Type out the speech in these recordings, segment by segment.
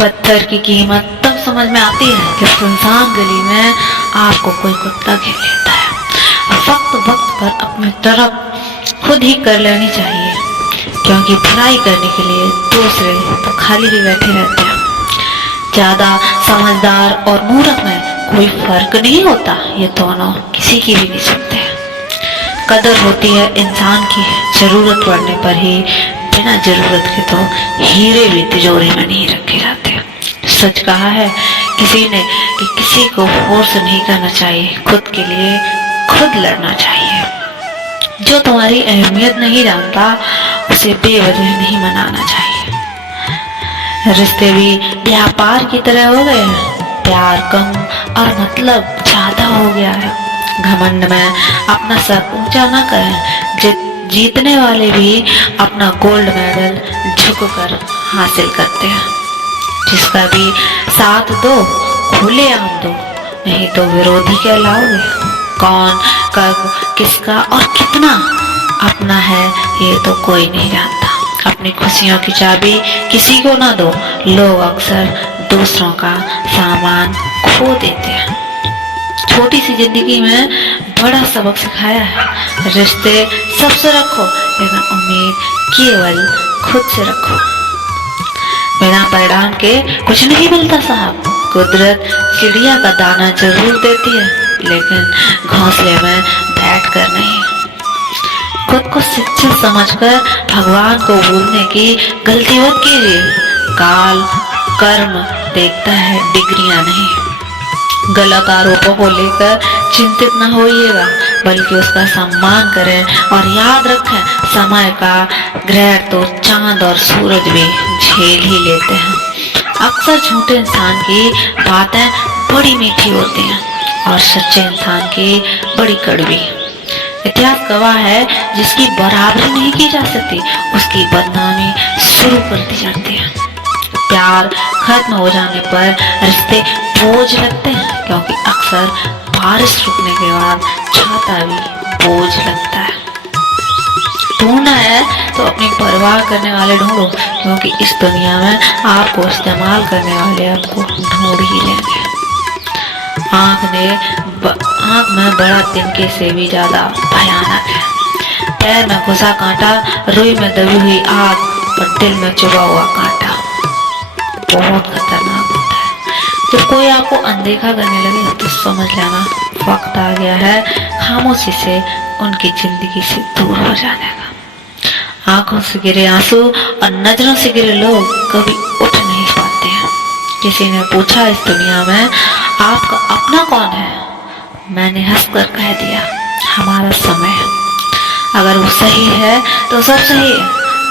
पत्थर की कीमत तब समझ में आती है कि सुनसान गली में आपको कोई कुत्ता घेर लेता है। वक्त वक्त पर अपनी तरफ खुद ही कर लेनी चाहिए, क्योंकि बुराई करने के लिए दूसरे तो खाली भी बैठे रहते हैं। ज्यादा समझदार और मूर्ख में कोई फर्क नहीं होता, ये दोनों किसी की भी नहीं सुनते हैं। कदर होती है इंसान की जरूरत पड़ने पर ही, बिना जरूरत के तो हीरे भी तिजोरी में नहीं रखे जाते। सच कहा है किसी ने कि किसी को फोर्स नहीं करना चाहिए, खुद के लिए खुद लड़ना चाहिए। जो तुम्हारी अहमियत नहीं जानता उसे बेवजह नहीं मनाना चाहिए। रिश्ते भी व्यापार की तरह हो गए हैं, प्यार कम और मतलब ज्यादा हो गया है। घमंड में अपना सर ऊंचा न करें, जीतने वाले भी अपना गोल्ड मेडल झुककर हासिल करते हैं। जिसका भी साथ दो खुले आम दो, नहीं तो विरोधी कहलाओगे। कौन कब किसका और कितना अपना है ये तो कोई नहीं जानता। अपनी खुशियों की चाबी किसी को ना दो, लोग अक्सर दूसरों का सामान खो देते हैं। छोटी सी जिंदगी में बड़ा सबक सिखाया है, रिश्ते सबसे रखो लेकिन उम्मीद केवल खुद से रखो। बिना परिणाम के कुछ नहीं मिलता साहब। कुदरत चिड़िया का दाना जरूर देती है, लेकिन घोंसले में बैठकर नहीं। खुद को शिक्षित समझकर भगवान को भूलने की गलती मत कीजिए। काल कर्म देखता है, डिग्रियां नहीं। गलत आरोपों को लेकर चिंतित न होइएगा, बल्कि उसका सम्मान करें और याद रखें समय का ग्रहण तो चांद और सूरज भी झेल ही लेते हैं। अक्सर झूठे इंसान की बातें बड़ी मीठी होती हैं और सच्चे इंसान की बड़ी कड़वी। इतिहास गवाह है, जिसकी बराबरी नहीं की जा सकती उसकी बदनामी शुरू कर दी जाती है। प्यार खत्म हो जाने पर रिश्ते बोझ लगते हैं, क्योंकि अक्सर बारिश रुकने के बाद छाता भी बोझ लगता है। ढूंढना है तो अपनी परवाह करने वाले ढूंढो, क्योंकि इस दुनिया में आपको इस्तेमाल करने वाले आपको ढूंढ ही लेंगे। आँख में बड़ा तिनके से भी ज्यादा भयानक है। पैर में घुसा कांटा, रुई में दबी हुई आग, पर दिल में चुभा हुआ कांटा बहुत खतरनाक होता है। जब कोई आपको अनदेखा करने लगे तो समझ लेना वक्त आ गया है खामोशी से उनकी जिंदगी से दूर हो जाने का। आंखों से गिरे आंसू और नजरों से गिरे लोग कभी उठ नहीं पाते हैं। किसी ने पूछा, इस दुनिया में आपका अपना कौन है? मैंने हंसकर कह दिया, हमारा समय। अगर वो सही है तो सब सही है,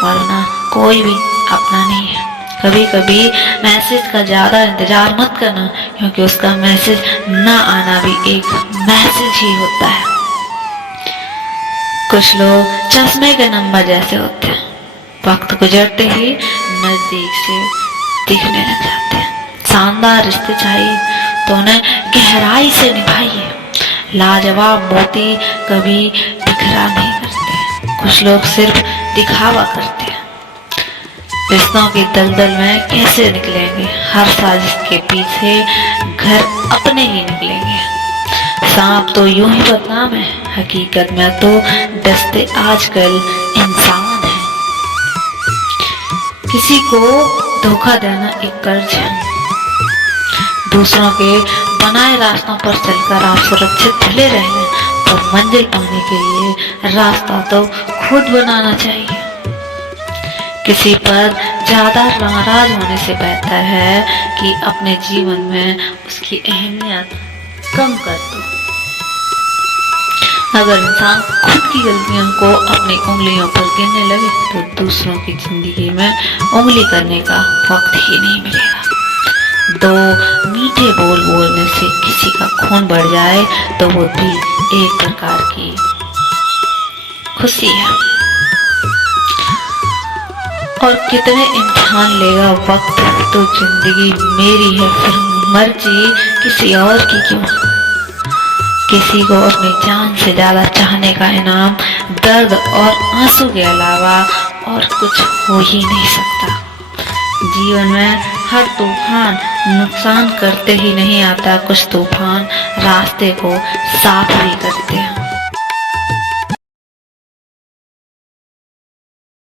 वरना कोई भी अपना नहीं है। कभी कभी मैसेज का ज्यादा इंतजार मत करना, क्योंकि उसका मैसेज ना आना भी एक मैसेज ही होता है। कुछ लोग चश्मे के नंबर जैसे होते हैं, वक्त गुजरते ही नजदीक से दिखने लग जाते हैं। शानदार रिश्ते चाहिए तो उन्हें गहराई से निभाइए। लाजवाब मोती कभी बिखरा नहीं करते, कुछ लोग सिर्फ दिखावा करते हैं। रिश्तों के दलदल में कैसे निकलेंगे? हर साजिश के पीछे घर अपने ही निकलेंगे। सांप तो यूं ही बदनाम है, हकीकत में तो डसते आजकल इंसान है। किसी को धोखा देना एक कर्ज है। दूसरों के बनाए रास्तों पर चलकर आप सुरक्षित भले रह लें, पर मंजिल पाने के लिए रास्ता तो खुद बनाना चाहिए। किसी पर ज्यादा नाराज होने से बेहतर है कि अपने जीवन में उसकी अहमियत कम कर दो। अगर इंसान खुद की गलतियों को अपनी उंगलियों पर गिनने लगे तो दूसरों की जिंदगी में उंगली करने का वक्त ही नहीं मिलेगा। दो मीठे बोल बोलने से किसी का खून बढ़ जाए तो वो भी एक प्रकार की खुशी है। और कितने इम्तिहान लेगा वक्त, तो जिंदगी मेरी है, फिर मर्जी किसी और की क्यों। किसी को अपनी जान से ज्यादा चाहने का इनाम दर्द और आंसू के अलावा और कुछ हो ही नहीं सकता। जीवन में हर तूफान नुकसान करते ही नहीं आता, कुछ तूफान रास्ते को साफ भी करते हैं।